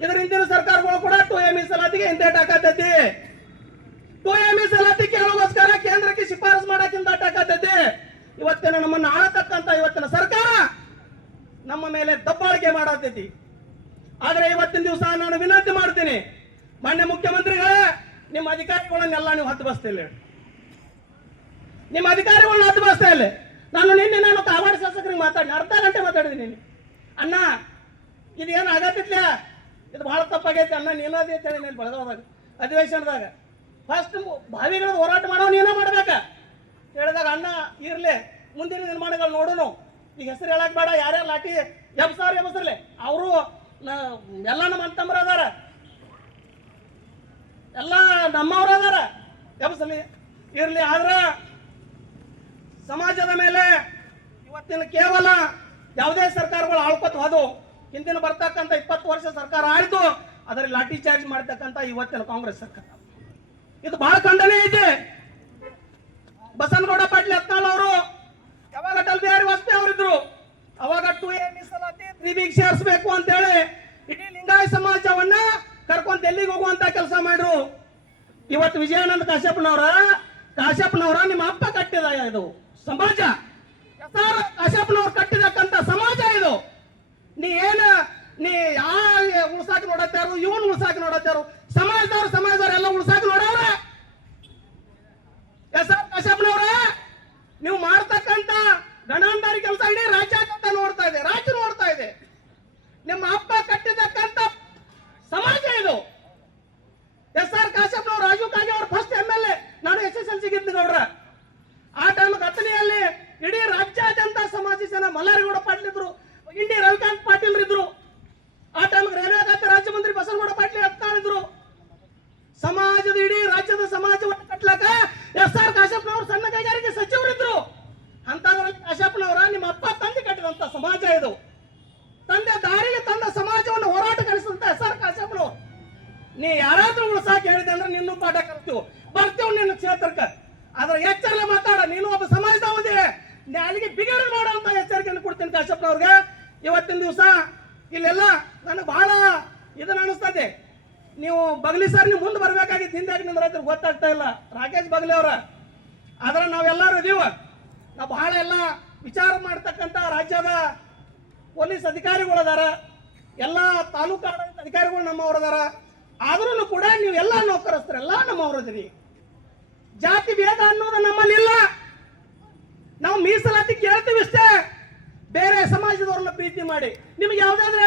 ಇದ್ರ ಹಿಂದಿನ ಸರ್ಕಾರಗಳು ಕೂಡ ಟು ಎ ಮೀಸಲಾತಿಗೆ ಹಿಂದೇಟ್ ಹಾಕತೈತಿ ಟು ಎ ಮೀಸಲಾತಿ ಕೇಳೋಗೋಸ್ಕರ ಕೇಂದ್ರಕ್ಕೆ ಶಿಫಾರಸು ಮಾಡಕ್ ಹಿಂದೇಟ್ ಇವತ್ತಿನ ನಮ್ಮನ್ನ ಆಳತಕ್ಕಂತ ಇವತ್ತಿನ ಸರ್ಕಾರ ನಮ್ಮ ಮೇಲೆ ದಬ್ಬಾಳಿಕೆ ಮಾಡತೈತಿ ಆದ್ರೆ ಇವತ್ತಿನ ದಿವಸ ನಾನು ವಿನಂತಿ ಮಾಡ್ತೀನಿ, ಮಾನ್ಯ ಮುಖ್ಯಮಂತ್ರಿಗಳೇ, ನಿಮ್ಮ ಅಧಿಕಾರಿಗಳನ್ನೆಲ್ಲ ನೀವು ಹತ್ತು ಬಸ್ತಿಲ್ಲ ನಿಮ್ಮ ಅಧಿಕಾರಿಗಳನ್ನ ಹತ್ತು ಬಸ್ತಾ ಇಲ್ಲ ನಾನು ನಿನ್ನೆ ನಾನು ಕಾವಾಡ ಶಾಸಕರಿಗೆ ಮಾತಾಡಿ ಅರ್ಧ ಗಂಟೆ ಮಾತಾಡಿದ್ದೀನಿ. ಅಣ್ಣ, ಇದೇನು ಆಗತ್ತಿತ್ಲ? ಇದು ಬಹಳ ತಪ್ಪಾಗೈತೆ ಅಣ್ಣ ನೀನದೇ ಹೇಳಿ ನೀನು ಬೆಳಗಾವದಾಗ ಅಧಿವೇಶನದಾಗ. ಫಸ್ಟ್ ಬಾವಿಗಳ ಹೋರಾಟ ಮಾಡೋ ನೀನ ಮಾಡ್ಬೇಕ. ಹೇಳಿದಾಗ ಅಣ್ಣ, ಇರ್ಲಿ, ಮುಂದಿನ ನಿರ್ಮಾಣಗಳು ನೋಡೋನು. ಈಗ ಹೆಸರು ಹೇಳಕ್ ಬೇಡ, ಯಾರ್ಯಾರು ಲಾಟಿ ಎಬ್ಸಾರ ಎಬ್ಸರ್ಲೆ. ಅವರು ಎಲ್ಲ ನಮ್ಮ ಅಂತಂಬ್ರ ಅದಾರ. ಎಲ್ಲ ನಮ್ಮವ್ರ ಅದಾರ. ಎಬ್ಸಲಿ ಇರ್ಲಿ, ಆದ್ರೆ ಸಮಾಜದ ಮೇಲೆ ಇವತ್ತಿನ ಕೇವಲ ಯಾವುದೇ ಸರ್ಕಾರಗಳು ಆಳ್ಕೊತ ಹೋದು ಹಿಂದಿನ ಬರ್ತಕ್ಕಂಥ ಇಪ್ಪತ್ತು ವರ್ಷ ಸರ್ಕಾರ ಆಯ್ತು, ಅದರಲ್ಲಿ ಲಾಠಿ ಚಾರ್ಜ್ ಮಾಡ್ತಕ್ಕಂಥ ಇವತ್ತಿನ ಕಾಂಗ್ರೆಸ್ ಸರ್ಕಾರ. ಇದು ಬಹಳ ಖಂಡನೆ ಇದೆ. ಬಸನಗೌಡ ಪಾಟೀಲ್ ಹತ್ನಾಳ್ ಅವರು. ಯಾವಾಗ ಅಟಲ್ ಬಿಹಾರಿ ವಾಜಪೇಯಿ ಅವರಿದ್ರು. ಅವಾಗ ಟು ಎ ಮೀಸಲಾತಿ ತ್ರೀ ಬಿಗ್ ಸೇರಿಸಬೇಕು ಅಂತ ಹೇಳಿ ಇಡೀ ಲಿಂಗಾಯ ಸಮಾಜವನ್ನ ಕರ್ಕೊಂಡು ಡೆಲ್ಲಿಗೆ ಹೋಗುವಂತ ಕೆಲಸ ಮಾಡ್ರು. ಇವತ್ತು ವಿಜಯಾನಂದ ಕಾಶ್ಯಪ್ಪನವರ ಕಾಶ್ಯಪ್ಪನವರ ನಿಮ್ಮ ಅಪ್ಪ ಕಟ್ಟಿದ ಇದು ಸಮಾಜ. ಕಟ್ಟಿದ ಕಾಶ್ಯಪ್ನವ್ರು ಇದು ನೀ ಏನ? ನೀ ಯಾ ಉಳ್ಸಾಕ್ ನೋಡತ್ತಾರು? ಇವನ್ ಉಳ್ಸಾಕ್ ನೋಡತ್ತಾರು? ಸಮಾಜದವ್ರು ಸಮಾಜದವ್ರು ಎಲ್ಲ ಉಳ್ಸಾಕ್ ನೋಡವ್ರ? ಎಸ್ ಆರ್ ಕಾಶ್ಯಪ್ನವ್ರ, ನೀವು ಮಾಡ್ತಕ್ಕಂತ ಗಣಾಂಧಾರಿ ಕೆಲಸ ಇಡೀ ರಾಜ್ಯಾದ್ಯಂತ ನೋಡ್ತಾ ಇದೆ, ರಾಜ್ಯ ನೋಡ್ತಾ ಇದೆ. ನಿಮ್ಮ ಅಪ್ಪ ಕಟ್ಟಿದಕ್ಕಂತ ಸಮಾಜ ಇದು. ಎಸ್ ಆರ್ ಕಾಶ್ಯಪ್ ನಾವು ರಾಜೀವ್ ಗಾಂಧಿ ಅವ್ರ ಫಸ್ಟ್ ಎಂ ಎಲ್ ಎ ನಾನು ಎಸ್ ಎಸ್ ಎಲ್ ಸಿ ಗೌಡ್ರ ಆ ಟೈಮ್ ಘಟನೆಯಲ್ಲಿ ಇಡೀ ರಾಜ್ಯಾದ್ಯಂತ ಸಮಾಜ ಜನ ಮಲ್ಲಾರಿಗೌಡ ಪಾಟೀಲ್ ಇದ್ರು ಇಂಡಿ ರವಿಕಾಂತ್ ಪಾಟೀಲ್ ಇದ್ರು ಆ ಟೈಮ್ ರೈಲ್ವೆ ಖಾತೆ ರಾಜ್ಯ ಮಂತ್ರಿ ಬಸನಗೌಡ ಪಾಟೀಲ್ ಹತ್ತಾಳಿದ್ರು ಸಮಾಜದ ರಾಜ್ಯದ ಸಮಾಜವನ್ನು ಎಸ್ ಆರ್ ಕಾಶಪ್ಪನವರು ಸಣ್ಣ ಕೈಗಾರಿಕೆ ಸಚಿವರಿದ್ರು. ಅಂತದ್ರಲ್ಲಿ ಕಾಶಪ್ಪನವರ ನಿಮ್ಮ ಅಪ್ಪ ತಂದೆ ಕಟ್ಟಿದಂತ ಸಮಾಜ ಇದು. ತಂದೆ ದಾರಿಗೆ ತಂದ ಸಮಾಜವನ್ನು ಹೋರಾಟ ಕಳಿಸಿದಂತ ಎಸ್ ಆರ್ ಕಾಶಪ್ಪನವರು ನೀ ಯಾರಾದ್ರೂ ಉಳ್ಸಾಕ್ ಹೇಳಿದೆ ಅಂದ್ರೆ ನಿನ್ನೂ ಪಾಠ ಕಲ್ತೀವಿ ಬರ್ತೀವಿ ನಿನ್ನ ಕ್ಷೇತ್ರಕ್ಕೆ. ಆದ್ರೆ ಎಚ್ಚರಲೆ ಮಾತಾಡ, ನೀನು ಒಬ್ಬ ಸಮಾಜದ ನೀ ಅಲ್ಲಿಗೆ ಮಾಡೋ ಮಾಡುವಂತ ಎಚ್ಚರಿಕೆಯನ್ನು ಕೊಡ್ತೀನಿ ಕಾಶಪ್ಪನವ್ರಿಗೆ ಇವತ್ತಿನ ದಿವಸ ಇಲ್ಲೆಲ್ಲ ನನಗೆ ಬಹಳ ಇದನ್ನ ಅನಿಸ್ತದೆ. ನೀವು ಬಗಲಿ ಸರ್, ನೀವು ಮುಂದೆ ಬರ್ಬೇಕಾಗಿತ್ತು, ಹಿಂದೆ ರೈತರು ಗೊತ್ತಾಗ್ತಾ ಇಲ್ಲ. ರಾಕೇಶ್ ಬಗಲಿ ಅವರ. ಆದ್ರೆ ನಾವೆಲ್ಲರೂ ಇದೀವ. ನಾವು ಬಹಳ ಎಲ್ಲ ವಿಚಾರ ಮಾಡ್ತಕ್ಕಂಥ ರಾಜ್ಯದ ಪೊಲೀಸ್ ಅಧಿಕಾರಿಗಳು ಅದಾರ. ಎಲ್ಲ ತಾಲೂಕು ಆಡಳಿತ ಅಧಿಕಾರಿಗಳು ನಮ್ಮವ್ರು ಅದಾರ. ಆದ್ರೂ ಕೂಡ ನೀವು ಎಲ್ಲ ನೌಕರಸ್ತ್ರ ಎಲ್ಲ ನಮ್ಮವ್ರು ಅದಿರಿ. ಜಾತಿ ಭೇದ ಅನ್ನೋದು ನಮ್ಮಲ್ಲಿ ಇಲ್ಲ. ನಾವು ಮೀಸಲಾತಿ ಕೇಳ್ತೀವಿ ಇಷ್ಟೇ ಬೇರೆ ಸಮಾಜದವ್ರನ್ನ ಪ್ರೀತಿ ಮಾಡಿ. ನಿಮ್ಗೆ ಯಾವ್ದಾದ್ರೆ